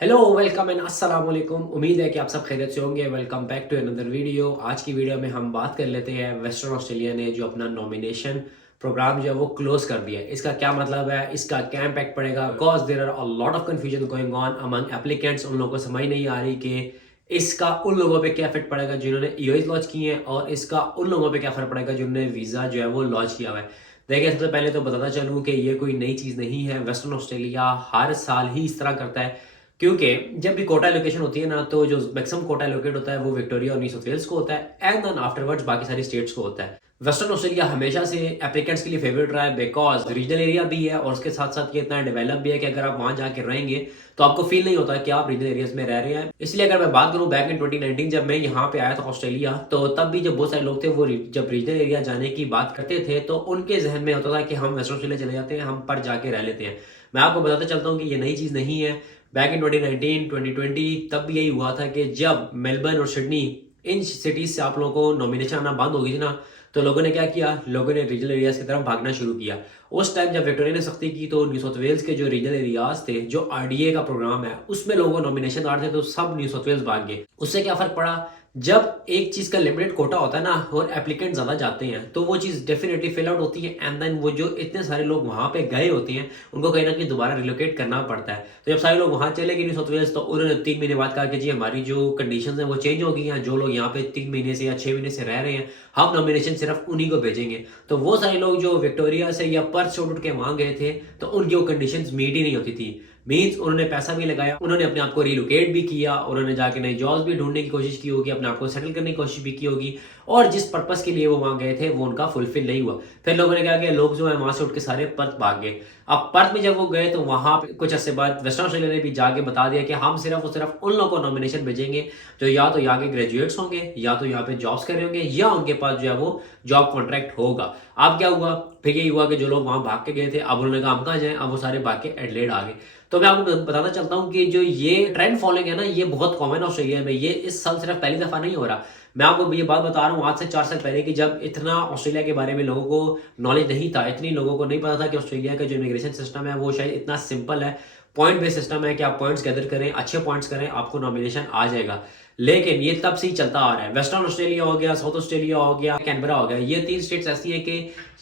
Hello welcome and अस्सलाम वालेकुम। उम्मीद है कि आप सब खैरियत से होंगे। Welcome back to another video. आज की वीडियो में हम बात कर लेते हैं वेस्टर्न ऑस्ट्रेलिया ने जो अपना नॉमिनेशन प्रोग्राम जो है वो क्लोज कर दिया है। इसका क्या मतलब है, इसका क्या इम्पैक्ट पड़ेगा। Because there are a lot of confusion going on among applicants. उन लोगों को समझ नहीं आ रही कि इसका उन लोगों पे क्या इफेक्ट पड़ेगा जिन्होंने ईओएस लॉन्च किए हैं, और इसका उन लोगों पे क्या फर्क पड़ेगा जिन्होंने वीज़ा जो है वो लॉन्च किया हुआ है। देखिए, सबसे पहले तो बताना चलूँ कि ये कोई नई चीज़ नहीं है। वेस्टर्न ऑस्ट्रेलिया हर साल ही इस तरह करता है, क्योंकि जब भी कोटा एलोकेशन होती है ना, तो जो मैक्सिमम कोटा एलोकेट होता है वो विक्टोरिया और न्यू साउथ वेल्स को होता है, एंड देन आफ्टरवर्ड्स बाकी सारी स्टेट्स को होता है। वेस्टर्न ऑस्ट्रेलिया हमेशा से एप्लीकेंट्स के लिए फेवरेट रहा है, बिकॉज रीजनल एरिया भी है और उसके साथ साथ ये इतना डेवलप भी है कि अगर आप वहां जाके रहेंगे तो आपको फील नहीं होता कि आप रीजनल एरियाज में रह रहे हैं। इसलिए अगर मैं बात करूं बैक इन 2019 जब मैं यहाँ पे आया था ऑस्ट्रेलिया, तो तब भी जब बहुत सारे लोग थे वो जब रीजनल एरिया जाने की बात करते थे तो उनके जहन में होता था कि हम वेस्टर्न ऑस्ट्रेलिया चले जाते हैं, हम पर जाके रह लेते हैं। मैं आपको बताता चलता हूँ कि ये नई चीज़ नहीं है। बैक इन 2019 2020 तब भी यही हुआ था कि जब मेलबर्न और सिडनी इन सिटीज से आप लोगों को नॉमिनेशन आना बंद हो गई थी ना, तो लोगों ने क्या किया, लोगों ने रीजनल एरियाज की तरफ भागना शुरू किया। उस टाइम जब विक्टोरिया ने सख्ती की तो न्यू साउथ वेल्स के जो रीजनल एरियाज थे, जो आरडीए का प्रोग्राम है, उसमें लोगों को नॉमिनेशन आ रहे थे तो सब न्यू साउथ वेल्स भाग गए। उससे क्या फर्क पड़ा, जब एक चीज का लिमिटेड कोटा होता है ना और एप्लीकेंट ज्यादा जाते हैं तो वो चीज डेफिनेटली फिल आउट होती है, एंड देन वो जो इतने सारे लोग वहां पे गए होते हैं उनको कहीं ना कहीं दोबारा रिलोकेट करना पड़ता है। तो जब सारे लोग वहां चले गए न्यू साउथ वेल्स, तो उन्होंने 3 महीने बाद कहा कि जी हमारी जो कंडीशन है वो चेंज हो गई हैं, जो लोग यहाँ पे 3 महीने से या 6 महीने से रह रहे हैं हम नॉमिनेशन सिर्फ उन्हीं को भेजेंगे। तो वो सारे लोग जो विक्टोरिया से या पर्थ से उठ के वहां गए थे तो उनकी वो कंडीशन मीट ही नहीं होती थी। मीन्स उन्होंने पैसा भी लगाया, उन्होंने अपने आप को रिलोकेट भी किया, उन्होंने जाके नई जॉब्स भी ढूंढने की कोशिश की होगी, अपने आप को सेटल करने की कोशिश भी की होगी, और जिस पर्पस के लिए वो वहां गए थे वो उनका फुलफिल नहीं हुआ। फिर लोगों ने क्या किया, लोग जो है वहां से उठ के सारे पर्थ भाग गए। अब पर्थ में जब वो गए तो वहां पे कुछ अर्से बाद वेस्टर्न ऑस्ट्रेलिया ने भी जाके बता दिया कि हम सिर्फ और सिर्फ उन लोगों को नॉमिनेशन भेजेंगे जो या तो यहाँ के ग्रेजुएट्स होंगे, या तो यहाँ पे जॉब्स कर रहे होंगे, या उनके पास जो है वो जॉब कॉन्ट्रैक्ट होगा। अब क्या हुआ, फिर यही हुआ कि जो लोग वहां भाग के गए थे अब उन्होंने कहा हम कहाँ जाएं, अब वो सारे भाग के एडलेड आ गए। तो मैं आपको बताना चाहता हूँ कि जो ये ट्रेंड फॉलोइंग है ना, ये बहुत कॉमन है ऑस्ट्रेलिया में। ये इस साल सिर्फ पहली दफा नहीं हो रहा। मैं आपको ये बात बता रहा हूँ आज से 4 साल पहले की, जब इतना ऑस्ट्रेलिया के बारे में लोगों को नॉलेज नहीं था, इतनी लोगों को नहीं पता था कि ऑस्ट्रेलिया का जो इमिग्रेशन सिस्टम है वो शायद इतना सिंपल है। पॉइंट बेस्ड सिस्टम है कि आप पॉइंट्स गैदर करें, अच्छे पॉइंट्स करें, आपको नॉमिनेशन आ जाएगा। लेकिन ये तब से ही चलता आ रहा है। वेस्टर्न ऑस्ट्रेलिया हो गया, साउथ ऑस्ट्रेलिया हो गया, कैनबरा हो गया, ये 3 स्टेट्स ऐसी है कि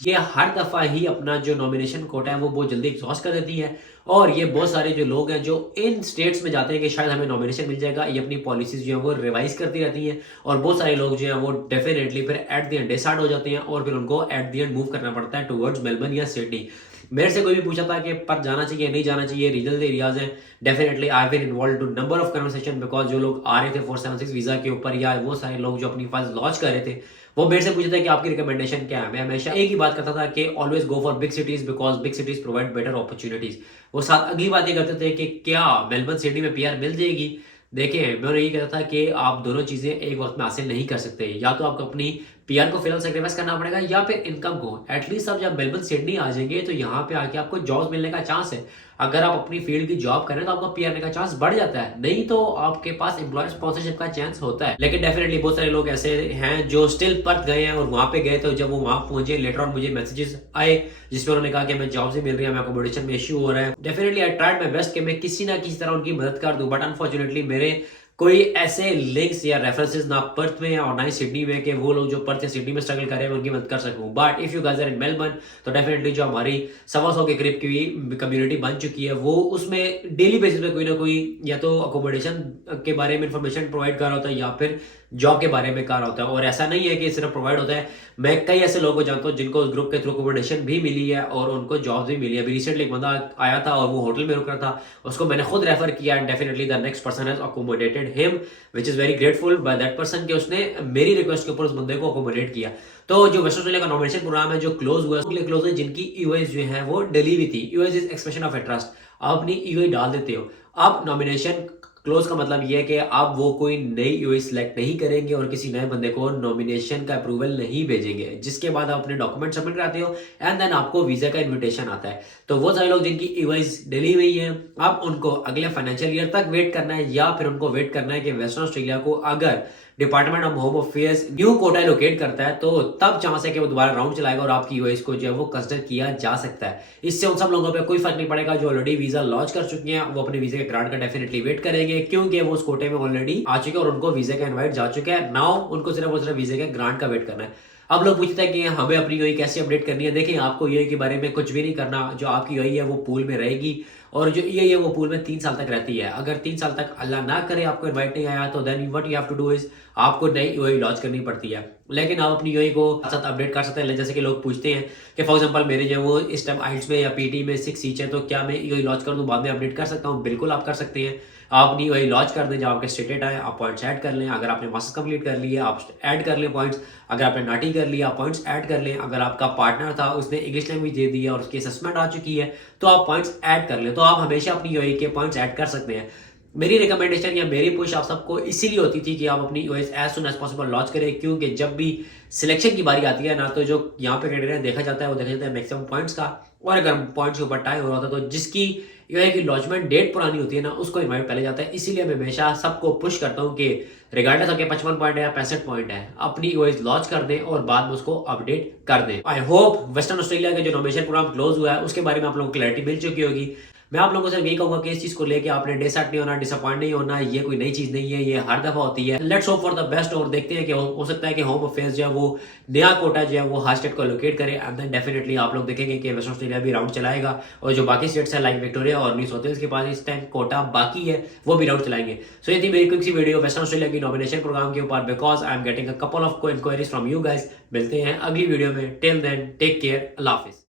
ये हर दफा ही अपना जो नॉमिनेशन कोटा है वो बहुत जल्दी एग्जॉस्ट कर देती है। और ये बहुत सारे जो लोग हैं जो इन स्टेट्स में जाते हैं कि शायद हमें नॉमिनेशन मिल जाएगा, ये अपनी पॉलिसीज जो है वो रिवाइज करती रहती हैं, और बहुत सारे लोग जो है वो डेफिनेटली फिर एट द एंड डिसाइड हो जाते हैं और फिर उनको एट द एंड मूव करना पड़ता है टुवर्ड्स मेलबर्न या सिडनी। मेरे से कोई भी पूछा था कि पर जाना चाहिए नहीं जाना चाहिए, रीजनल एरियाज हैं, definitely I been involve to number of conversation, because जो लोग आ रहे थे 476 वीजा के ऊपर, या वो सारे लोग जो अपनी फाइल लॉन्च कर रहे थे, वो मेरे से पूछते थे कि आपकी रिकमेंडेशन क्या है। मैं हमेशा एक ही बात करता था कि always go for big cities, because big cities provide better opportunities. वो साथ अगली बात ये करते थे कि क्या मेलबर्न सिटी में पीआर मिल जाएगी। देखिए, मैं उन्हें ये कहता था कि आप दोनों चीजें एक वक्त में हासिल नहीं कर सकते। या तो आपको अपनी पीआर को फिलहाल सेक्रीफाइस करना पड़ेगा, या फिर इनकम को। एटलीस्ट आप जब मेलबर्न सिडनी आ जाएंगे तो यहाँ पे आके आपको जॉब मिलने का चांस है। अगर आप अपनी फील्ड की जॉब करें तो आपका पीआर का चांस बढ़ जाता है, नहीं तो आपके पास एम्प्लॉय स्पॉन्सरशिप का चांस होता है। लेकिन डेफिनेटली बहुत सारे लोग ऐसे हैं जो स्टिल पर्थ गए हैं, और वहां पे गए तो जब वो वहां पहुंचे लेटर ऑन मुझे मैसेजेस आए जिसमें उन्होंने कहा कि मैं जॉब से मिल रही है, मैं अकोमोडेशन में इश्यू हो रहा है। Definitely I tried my best कि मैं किसी ना किसी तरह उनकी मदद कर दूं, बट अनफॉर्चुनेटली मेरे कोई ऐसे लिंक्स या रेफरेंसेस ना पर्थ में और ना ही सिडनी में कि वो लोग जो पर्थ या सिडनी में स्ट्रगल कर रहे हैं उनकी मदद कर सकूं। But if you guys are in Melbourne, तो डेफिनेटली जो हमारी 125 के करीब की कम्युनिटी बन चुकी है, वो उसमें डेली बेसिस पे कोई ना कोई या तो अकोमोडेशन के बारे में इंफॉर्मेशन प्रोवाइड कर रहा होता है, या फिर जॉब के बारे में कर रहा होता है। और ऐसा नहीं है कि सिर्फ प्रोवाइड होता है, मैं कई ऐसे लोगों को जानता हूँ जिनको उस ग्रुप के थ्रू अकोमोडेशन भी मिली है और उनको जॉब भी मिली है। अभी रिसेंटली एक बंदा आया था और वो होटल में रुक रहा था, उसको मैंने खुद रेफर किया, and definitely the next person has accommodated him, which is very grateful by that person कि उसने मेरी रिक्वेस्ट के ऊपर उस बंदे को अकोमोडेट किया। तो जो वेस्टर्न ऑस्ट्रेलिया का नॉमिनेशन प्रोग्राम है जो क्लोज हुआ है, उसके लिए क्लोज है जिनकी यूएस जो है वो डली हुई थी। US is expression of interest, आप अपनी यूए डाल देते हो। अब नॉमिनेशन क्लोज का मतलब यह है कि आप वो कोई नई यूएस सिलेक्ट नहीं करेंगे और किसी नए बंदे को नॉमिनेशन का अप्रूवल नहीं भेजेंगे, जिसके बाद आप अपने डॉक्यूमेंट सबमिट कराते हो, एंड देन आपको वीजा का इनविटेशन आता है। तो वो सारे लोग जिनकी यूएस डली हुई है, अब उनको अगले फाइनेंशियल ईयर तक वेट करना है, या फिर उनको वेट करना है कि वेस्टर्न ऑस्ट्रेलिया को अगर Department of Home Affairs new quota allocate करता है, तो तब चांस है कि वो दोबारा राउंड चलाएगा और आपकी यूएस को जो है वो कंसिडर किया जा सकता है। इससे उन सब लोगों पे कोई फर्क नहीं पड़ेगा जो ऑलरेडी वीजा लॉन्च कर चुके हैं, वो अपने वीजा के ग्रांट का डेफिनेटली वेट करेंगे, क्योंकि वो उस कोटे में ऑलरेडी आ चुके हैं और उनको वीजा का इन्वाइट जा चुका है। नाउ उनको सिर्फ और सिर्फ वीजा के ग्रांट का वेट करना है। अब लोग पूछते हैं कि हमें अपनी यूएई कैसे अपडेट करनी है। देखिए, आपको यूएई के बारे में कुछ भी नहीं करना। जो आपकी यूएई है वो पूल में रहेगी और जो यूएई है वो पूल में 3 साल तक रहती है। अगर 3 साल तक अल्लाह ना करे आपको इनवाइट नहीं आया, तो then what you have to do is आपको नई यूएई लॉन्च करनी पड़ती है। लेकिन आप अपनी यूएई को साथ अपडेट कर सकते हैं। जैसे कि लोग पूछते हैं कि फॉर एग्जांपल मेरे जो वो इस टाइम आइल्स में या पीटी में 6 सीच है, तो क्या मैं यूएई लॉन्च कर दूं, बाद में अपडेट कर सकता हूं? बिल्कुल आप कर सकते हैं। आप अपनी यूएई लॉन्च कर दें, जब आपके स्टेटेड आए आप पॉइंट्स ऐड कर लें। अगर आपने मास्टर्स कंप्लीट कर लिया आप ऐड कर लें पॉइंट्स। अगर आपने नाटी कर लिया पॉइंट्स ऐड कर लें। अगर आपका पार्टनर था उसने इंग्लिश लैंग्वेज दे दी है और उसकी असेसमेंट आ चुकी है, तो आप पॉइंट्स ऐड कर लें। तो आप हमेशा अपनी यूएई के पॉइंट्स ऐड कर सकते हैं। मेरी रिकमेंडेशन या मेरी पुश आप सबको इसीलिए होती थी कि आप अपनी US as soon as possible launch करें, क्योंकि जब भी सिलेक्शन की बारी आती है ना, तो जो यहाँ पे क्राइटेरिया देखा जाता है वो देखा जाता है मैक्सिमम पॉइंट्स का, और अगर पॉइंट्स के ऊपर टाई हो रहा था तो जिसकी यूएई की लॉन्चमेंट डेट पुरानी होती है ना, उसको इन्वाइट पहले जाता है। इसीलिए मैं हमेशा सबको पुश करता हूँ कि रिगार्डलेस आपके 55 पॉइंट है या 65 पॉइंट है, अपनी यूएस लॉन्च कर दें और बाद में उसको अपडेट कर दें। आई होप वेस्टर्न ऑस्ट्रेलिया के जो नॉमिनेशन प्रोग्राम क्लोज हुआ है उसके बारे में आप लोगों को क्लैरिटी मिल चुकी होगी। मैं आप लोगों से यही कहूंगा कि इस चीज को लेके आपने डिसअपॉइंट नहीं होना, डिसअपॉइंट नहीं होना। ये कोई नई चीज नहीं है, ये हर दफा होती है। Let's hope for the best और देखते हैं कि हो सकता है कि होम अफेयर्स जो है वो नया कोटा जो है वो हर स्टेट को एलोकेट करे, एंड देन डेफिनेटली आप लोग देखेंगे कि वेस्टर्न ऑस्ट्रेलिया भी राउंड चलाएगा और जो बाकी स्टेट्स है लाइक विक्टोरिया और न्यू साउथ वेल्स के पास इस टाइम कोटा बाकी है, वो भी राउंड चलाएंगे। सो ये थी मेरी quick see video Western Australia की नॉमिनेशन प्रोग्राम के ऊपर, because I am getting a couple of inquiries from you guys. मिलते हैं अगली वीडियो में। टिल देन टेक केयर, अल्लाह हाफिज।